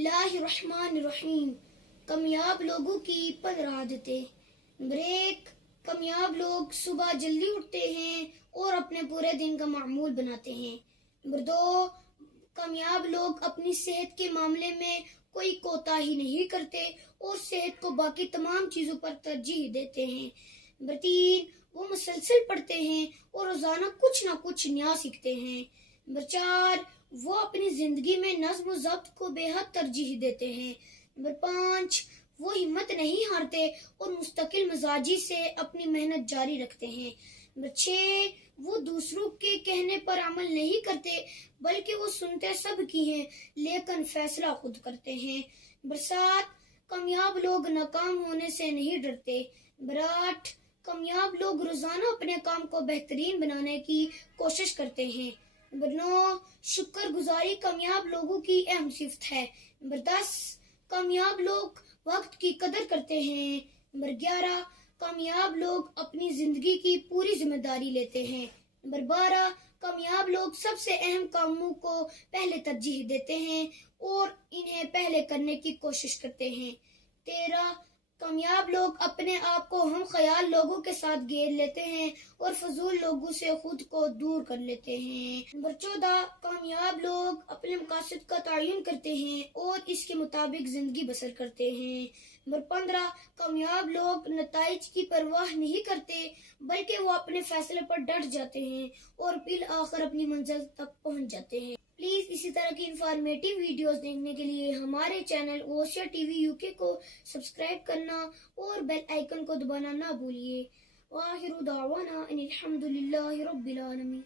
اللہ الرحمن الرحیم۔ کامیاب لوگوں کی 15 عادتیں۔ نمبر 1، کامیاب لوگ صبح جلدی اٹھتے ہیں اور اپنے پورے دن کا معمول بناتے ہیں۔ نمبر 2، کامیاب لوگ اپنی صحت کے معاملے میں کوئی کوتاہی نہیں کرتے اور صحت کو باقی تمام چیزوں پر ترجیح دیتے ہیں۔ نمبر 3، وہ مسلسل پڑھتے ہیں اور روزانہ کچھ نہ کچھ نیا سیکھتے ہیں۔ نمبر 4، وہ اپنی زندگی میں نظم و ضبط کو بے حد ترجیح دیتے ہیں۔ نمبر 5، وہ ہمت نہیں ہارتے اور مستقل مزاجی سے اپنی محنت جاری رکھتے ہیں۔ نمبر 6، وہ دوسروں کے کہنے پر عمل نہیں کرتے بلکہ وہ سنتے سب کی ہیں لیکن فیصلہ خود کرتے ہیں۔ نمبر 7، کامیاب لوگ ناکام ہونے سے نہیں ڈرتے۔ نمبر 8، کامیاب لوگ روزانہ اپنے کام کو بہترین بنانے کی کوشش کرتے ہیں۔ نمبر 9، شکر گزاری کامیاب لوگوں کی اہم صفت ہے۔ نمبر 10، کامیاب لوگ وقت کی قدر کرتے ہیں۔ نمبر 11، کامیاب لوگ اپنی زندگی کی پوری ذمہ داری لیتے ہیں۔ نمبر 12، کامیاب لوگ سب سے اہم کاموں کو پہلے ترجیح دیتے ہیں اور انہیں پہلے کرنے کی کوشش کرتے ہیں۔ 13، کامیاب لوگ اپنے آپ کو ہم خیال لوگوں کے ساتھ گھیر لیتے ہیں اور فضول لوگوں سے خود کو دور کر لیتے ہیں۔ نمبر 14، کامیاب لوگ اپنے مقاصد کا تعین کرتے ہیں اور اس کے مطابق زندگی بسر کرتے ہیں۔ نمبر 15، کامیاب لوگ نتائج کی پرواہ نہیں کرتے بلکہ وہ اپنے فیصلے پر ڈٹ جاتے ہیں اور بالآخر اپنی منزل تک پہنچ جاتے ہیں۔ پلیز اسی طرح کی انفارمیٹیو ویڈیوز دیکھنے کے لیے ہمارے چینل اوشیا ٹی وی UK کو سبسکرائب کرنا اور بیل آئیکن کو دبانا نہ بھولیے۔ وآخر دعوانا ان الحمد للہ رب العالمین۔